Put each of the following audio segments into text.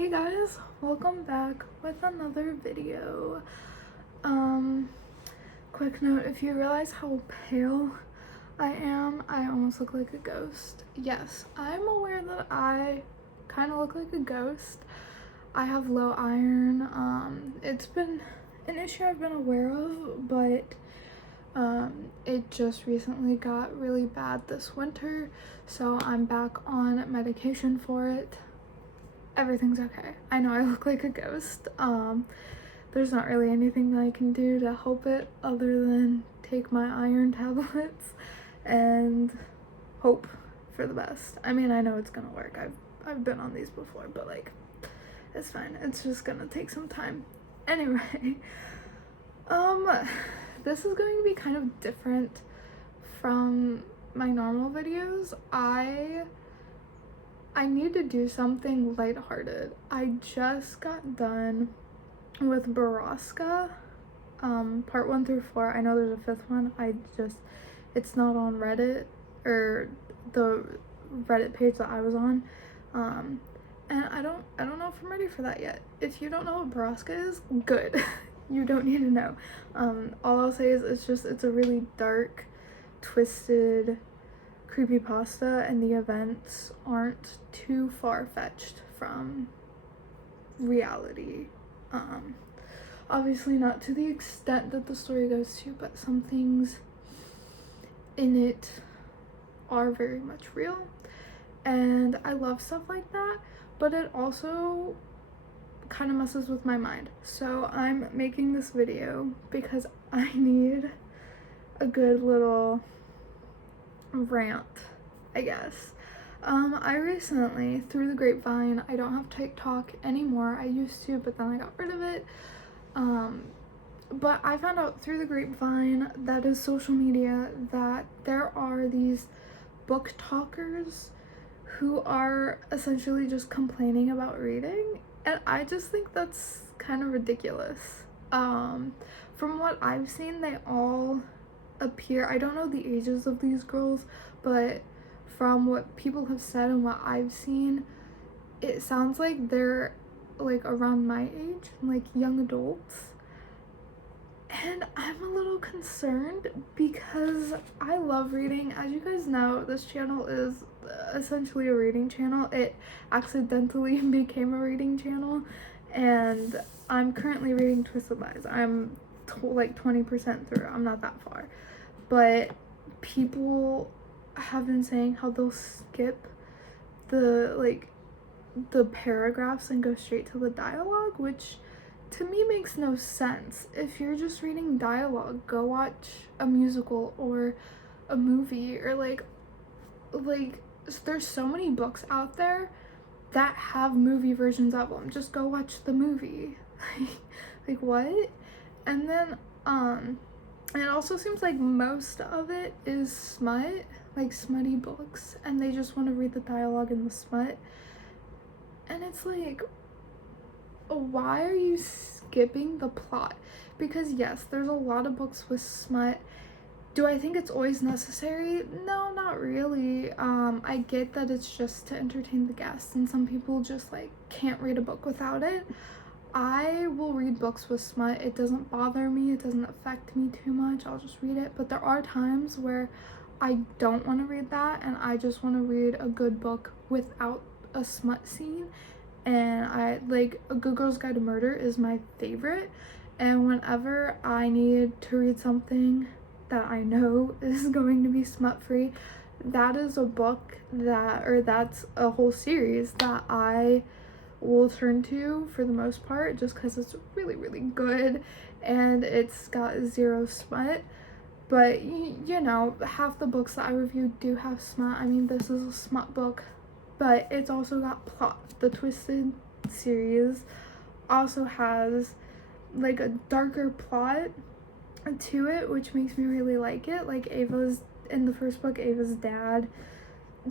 Hey guys, welcome back with another video. Quick note, if you realize how pale I am, I almost look like a ghost. Yes, I'm aware that I kind of look like a ghost. I have low iron. It's been an issue I've been aware of, but it just recently got really bad this winter, so I'm back on medication for it. Everything's okay. I know I look like a ghost. There's not really anything that I can do to help it other than take my iron tablets and hope for the best. I mean, I know it's gonna work. I've been on these before, but like, it's fine. It's just gonna take some time. Anyway, this is going to be kind of different from my normal videos. I need to do something lighthearted. I just got done with Baraska, part 1 through 4. I know there's a 5th one. It's not on Reddit or the Reddit page that I was on. And I don't know if I'm ready for that yet. If you don't know what Baraska is, good. You don't need to know. All I'll say is it's a really dark, twisted creepypasta, and the events aren't too far-fetched from reality. Obviously not to the extent that the story goes to, but some things in it are very much real, and I love stuff like that, but it also kind of messes with my mind. So I'm making this video because I need a good little rant, I guess. I recently, through the grapevine, I don't have TikTok anymore. I used to, but then I got rid of it. But I found out through the grapevine, that is social media, that there are these book talkers who are essentially just complaining about reading, and I just think that's kind of ridiculous. From what I've seen, they all appear, I don't know the ages of these girls, but from what people have said and what I've seen, it sounds like they're like around my age, like young adults, and I'm a little concerned because I love reading. As you guys know, this channel is essentially a reading channel. It accidentally became a reading channel, and I'm currently reading Twisted Lies. I'm like 20% through. I'm not that far, but people have been saying how they'll skip the paragraphs and go straight to the dialogue, which to me makes no sense. If you're just reading dialogue, go watch a musical or a movie, or like there's so many books out there that have movie versions of them. Just go watch the movie. Like what? And then it also seems like most of it is smut, like smutty books, and they just want to read the dialogue in the smut. And it's like, why are you skipping the plot? Because yes, there's a lot of books with smut. Do I think it's always necessary? No, not really. I get that it's just to entertain the guests, and some people just like can't read a book without it. I will read books with smut. It doesn't bother me. It doesn't affect me too much. I'll just read it. But there are times where I don't want to read that, and I just want to read a good book without a smut scene. And I like A Good Girl's Guide to Murder is my favorite. And whenever I need to read something that I know is going to be smut free, that is a book that's a whole series that I will turn to for the most part, just because it's really, really good and it's got zero smut. But you know, half the books that I reviewed do have smut. I mean, this is a smut book, but it's also got plot. The Twisted series also has like a darker plot to it, which makes me really like it. Like in the first book, Ava's dad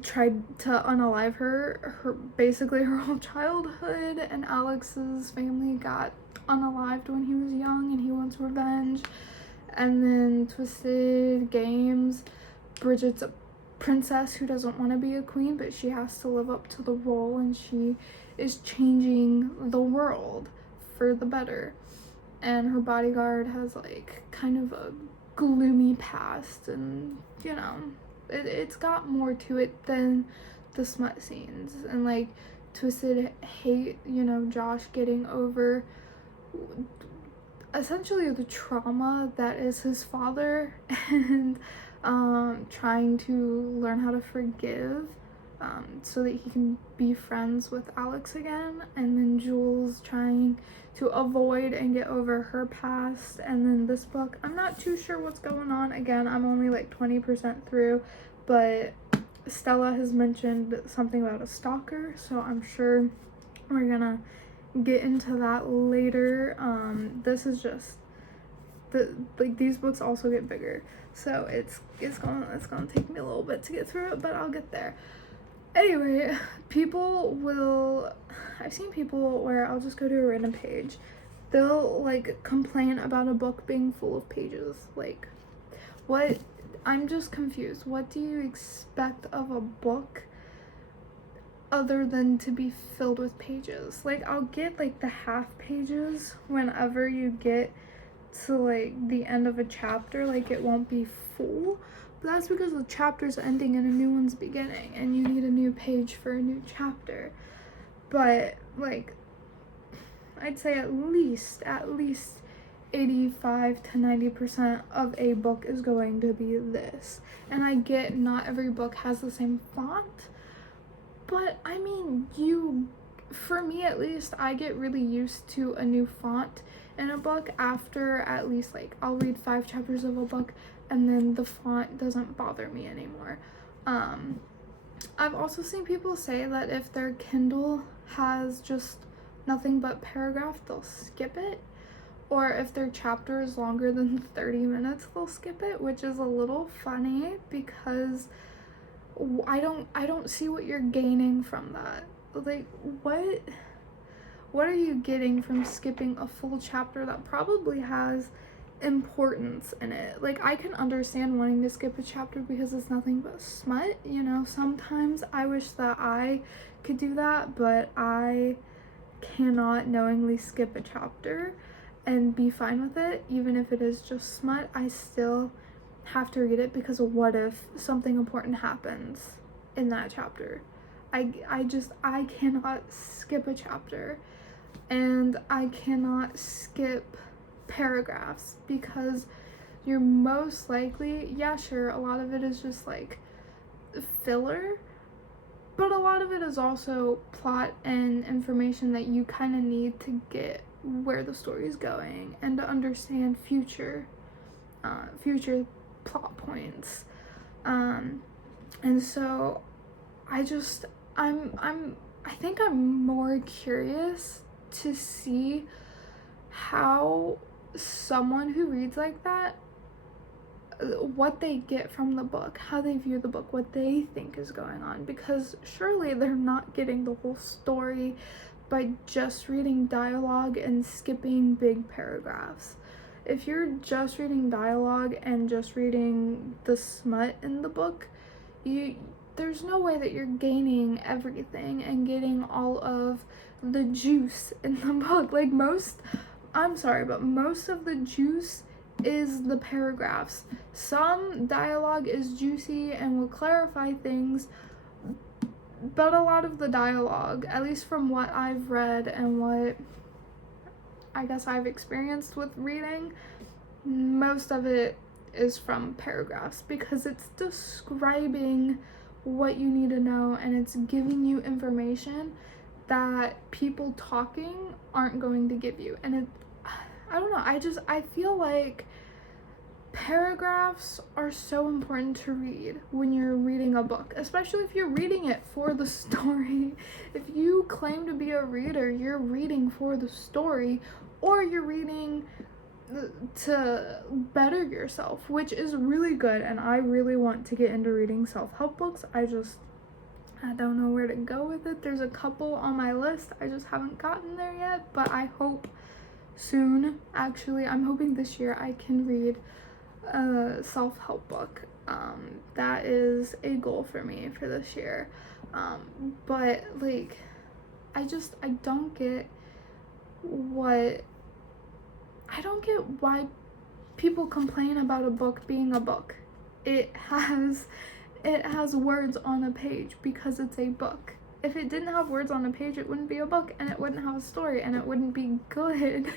tried to unalive her basically her whole childhood, and Alex's family got unalived when he was young, and he wants revenge. And then Twisted Games, Bridget's a princess who doesn't want to be a queen, but she has to live up to the role, and she is changing the world for the better. And her bodyguard has like kind of a gloomy past, and you know, it's got more to it than the smut scenes and like twisted hate, you know, Josh getting over essentially the trauma that is his father, and trying to learn how to forgive, so that he can be friends with Alex again, and then Jules trying to avoid and get over her past. And then this book, I'm not too sure what's going on. Again, I'm only like 20% through, but Stella has mentioned something about a stalker, so I'm sure we're gonna get into that later. This is just these books also get bigger, so it's gonna take me a little bit to get through it, but I'll get there. Anyway, I've seen people where I'll just go to a random page, they'll like complain about a book being full of pages. Like, what? I'm just confused. What do you expect of a book other than to be filled with pages? Like, I'll get like the half pages whenever you get to like the end of a chapter, like it won't be full, but that's because the chapter's ending and a new one's beginning and you need a new page for a new chapter. But like, I'd say at least 85 to 90% of a book is going to be this. And I get not every book has the same font, but I mean, for me at least, I get really used to a new font in a book after at least like I'll read 5 chapters of a book, and then the font doesn't bother me anymore. I've also seen people say that if their Kindle has just nothing but paragraph, they'll skip it. Or if their chapter is longer than 30 minutes, they'll skip it, which is a little funny because I don't see what you're gaining from that. Like, what are you getting from skipping a full chapter that probably has importance in it? Like, I can understand wanting to skip a chapter because it's nothing but smut, you know. Sometimes I wish that I could do that, but I cannot knowingly skip a chapter and be fine with it. Even if it is just smut, I still have to read it because what if something important happens in that chapter? I cannot skip a chapter, and I cannot skip paragraphs because you're most likely, yeah, sure, a lot of it is just like filler, but a lot of it is also plot and information that you kind of need to get where the story is going and to understand future plot points. And so I think I'm more curious to see how someone who reads like that, what they get from the book, how they view the book, what they think is going on, because surely they're not getting the whole story by just reading dialogue and skipping big paragraphs. If you're just reading dialogue and just reading the smut in the book, there's no way that you're gaining everything and getting all of the juice in the book. Like, I'm sorry, but most of the juice is the paragraphs. Some dialogue is juicy and will clarify things, but a lot of the dialogue, at least from what I've read and what I guess I've experienced with reading, most of it is from paragraphs because it's describing what you need to know and it's giving you information that people talking aren't going to give you. And I don't know, I feel like paragraphs are so important to read when you're reading a book, especially if you're reading it for the story. If you claim to be a reader, you're reading for the story, or you're reading to better yourself, which is really good, and I really want to get into reading self-help books. I don't know where to go with it. There's a couple on my list, I just haven't gotten there yet, but I hope soon. Actually, I'm hoping this year I can read a self-help book. That is a goal for me for this year. But like, I don't get why people complain about a book being a book. It has words on a page because it's a book. If it didn't have words on a page, it wouldn't be a book, and it wouldn't have a story, and it wouldn't be good.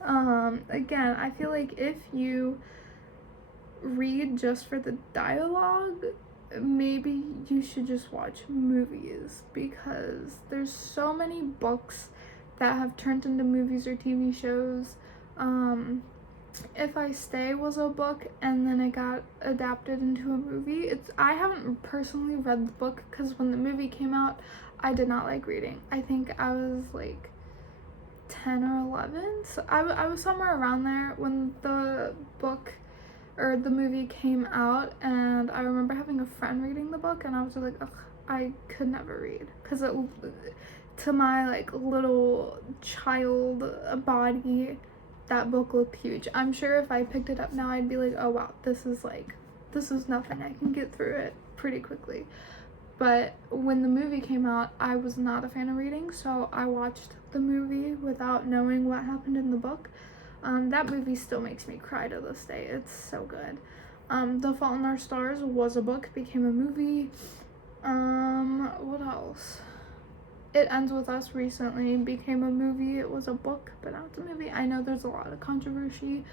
Again, I feel like if you read just for the dialogue, maybe you should just watch movies, because there's so many books that have turned into movies or TV shows. If I Stay was a book and then it got adapted into a movie. I haven't personally read the book because when the movie came out, I did not like reading. I think I was like 10 or 11, so I was somewhere around there when the book or the movie came out, and I remember having a friend reading the book, and I was like, ugh, I could never read, because to my like little child body, that book looked huge. I'm sure if I picked it up now, I'd be like, oh wow, this is nothing. I can get through it pretty quickly. But when the movie came out, I was not a fan of reading, so I watched the movie without knowing what happened in the book. That movie still makes me cry to this day. It's so good. The Fault in Our Stars was a book, became a movie. What else? It Ends With Us recently became a movie. It was a book, but now it's a movie. I know there's a lot of controversy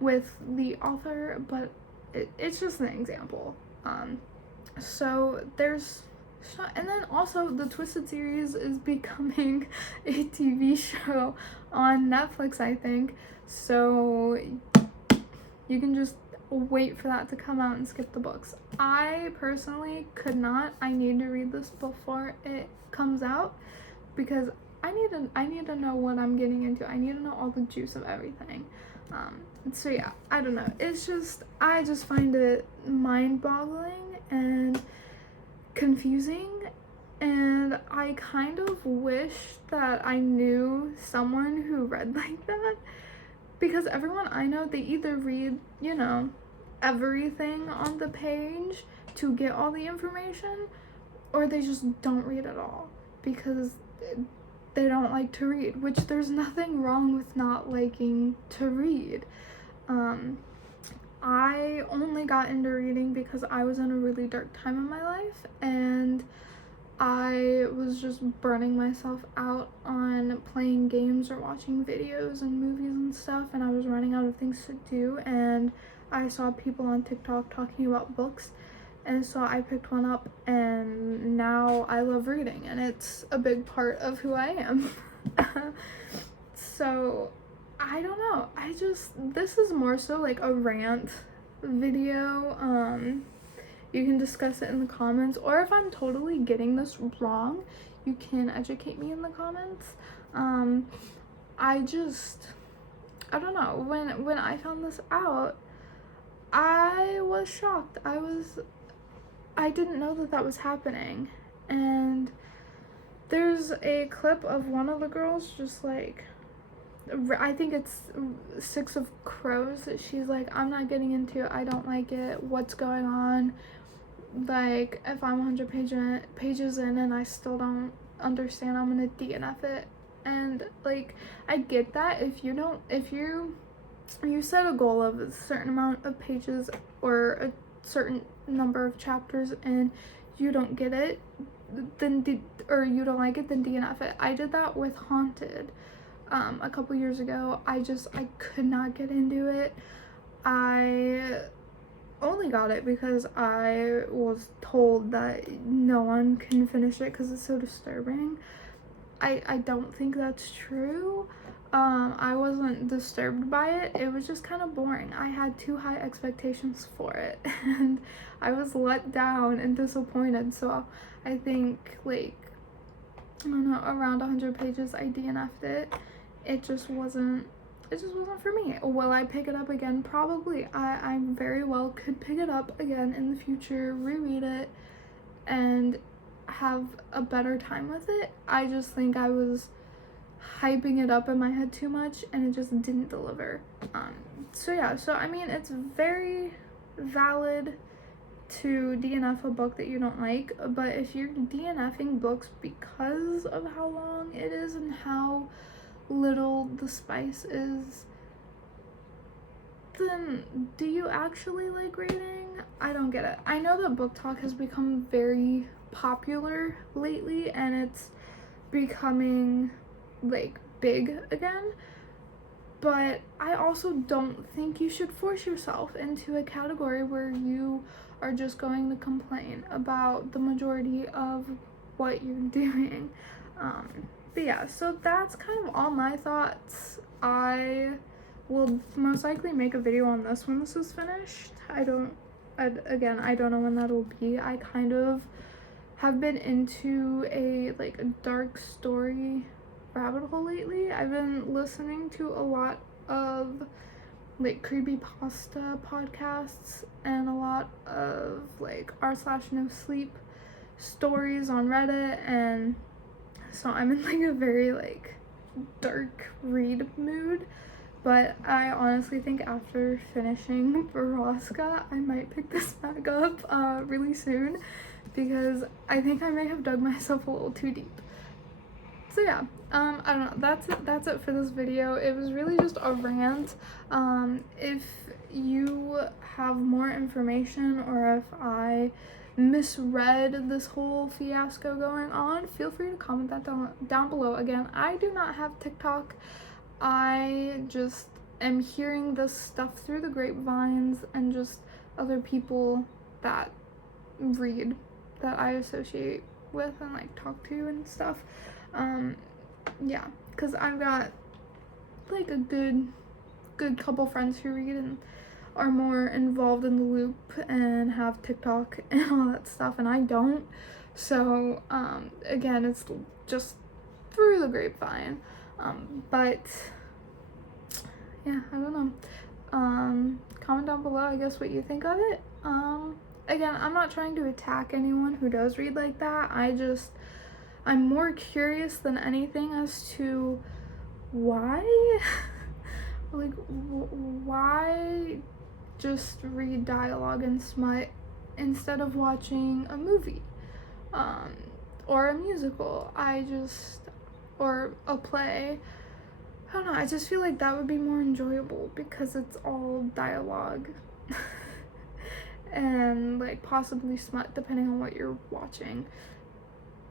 with the author, but it's just an example. So there's, and then also the Twisted series is becoming a TV show on Netflix, I think. So you can just wait for that to come out and skip the books. I personally could not. I need to read this before it comes out, because I need to know what I'm getting into. I need to know all the juice of everything. So yeah, I don't know. I just find it mind-boggling and confusing, and I kind of wish that I knew someone who read like that, because everyone I know, they either read, everything on the page to get all the information, or they just don't read at all because they don't like to read, which there's nothing wrong with not liking to read. I only got into reading because I was in a really dark time in my life, and I was just burning myself out on playing games or watching videos and movies and stuff, and I was running out of things to do, and I saw people on TikTok talking about books, and so I picked one up, and now I love reading, and it's a big part of who I am. So I don't know, this is more so like a rant video. You can discuss it in the comments, or if I'm totally getting this wrong, you can educate me in the comments. I don't know, when I found this out, I was shocked. I didn't know that was happening, and there's a clip of one of the girls just like, I think it's 6 of Crows, that she's like, I'm not getting into it, I don't like it, what's going on? Like, if I'm 100 pages in and I still don't understand, I'm gonna DNF it. And like, I get that. If you set a goal of a certain amount of pages or a certain number of chapters and you don't get it, or you don't like it, then DNF it. I did that with Haunted a couple years ago. I could not get into it. I only got it because I was told that no one can finish it because it's so disturbing. I don't think that's true. I wasn't disturbed by it. It was just kind of boring. I had too high expectations for it, and I was let down and disappointed. So I think, like, I don't know, around 100 pages, I DNF'd it. It just wasn't for me. Will I pick it up again? Probably. I very well could pick it up again in the future, reread it, and have a better time with it. I just think I was hyping it up in my head too much, and it just didn't deliver. So yeah, so I mean, it's very valid to DNF a book that you don't like, but if you're DNFing books because of how long it is and how little the spice is, then do you actually like reading? I don't get it. I know that Booktok has become very popular lately and it's becoming like big again, but I also don't think you should force yourself into a category where you are just going to complain about the majority of what you're doing. But yeah, so that's kind of all my thoughts. I will most likely make a video on this when this is finished. I don't know when that'll be. I kind of have been into a dark story rabbit hole lately. I've been listening to a lot of creepypasta podcasts and a lot of r/no sleep stories on Reddit, and so I'm in a very dark read mood. But I honestly think after finishing Baraska, I might pick this back up really soon, because I think I may have dug myself a little too deep. So yeah, I don't know, that's it for this video. It was really just a rant. If you have more information, or if I misread this whole fiasco going on, feel free to comment that down below. Again, I do not have TikTok. I just am hearing this stuff through the grapevines and just other people that read that I associate with and talk to and stuff. Yeah, because I've got a good couple friends who read and are more involved in the loop and have TikTok and all that stuff, and I don't. So again, it's just through the grapevine. But yeah, I don't know. Comment down below, I guess, what you think of it. Again, I'm not trying to attack anyone who does read like that. I'm more curious than anything as to why why just read dialogue and smut instead of watching a movie or a musical. Or a play. I don't know, I just feel like that would be more enjoyable because it's all dialogue and possibly smut depending on what you're watching.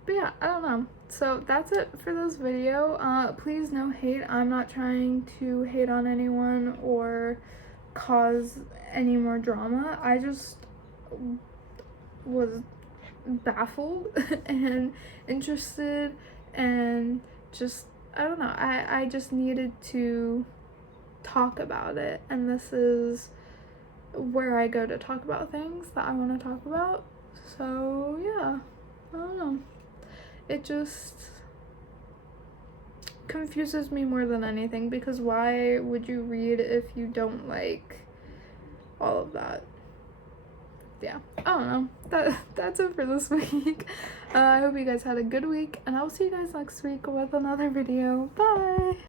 But yeah, I don't know. So that's it for this video. Please no hate. I'm not trying to hate on anyone or cause any more drama. I just was baffled and interested, and just, I don't know, I just needed to talk about it, and this is where I go to talk about things that I want to talk about. So yeah, I don't know, it just confuses me more than anything, because why would you read if you don't like all of that? Yeah, I don't know. That's it for this week. I hope you guys had a good week, and I'll see you guys next week with another video. Bye!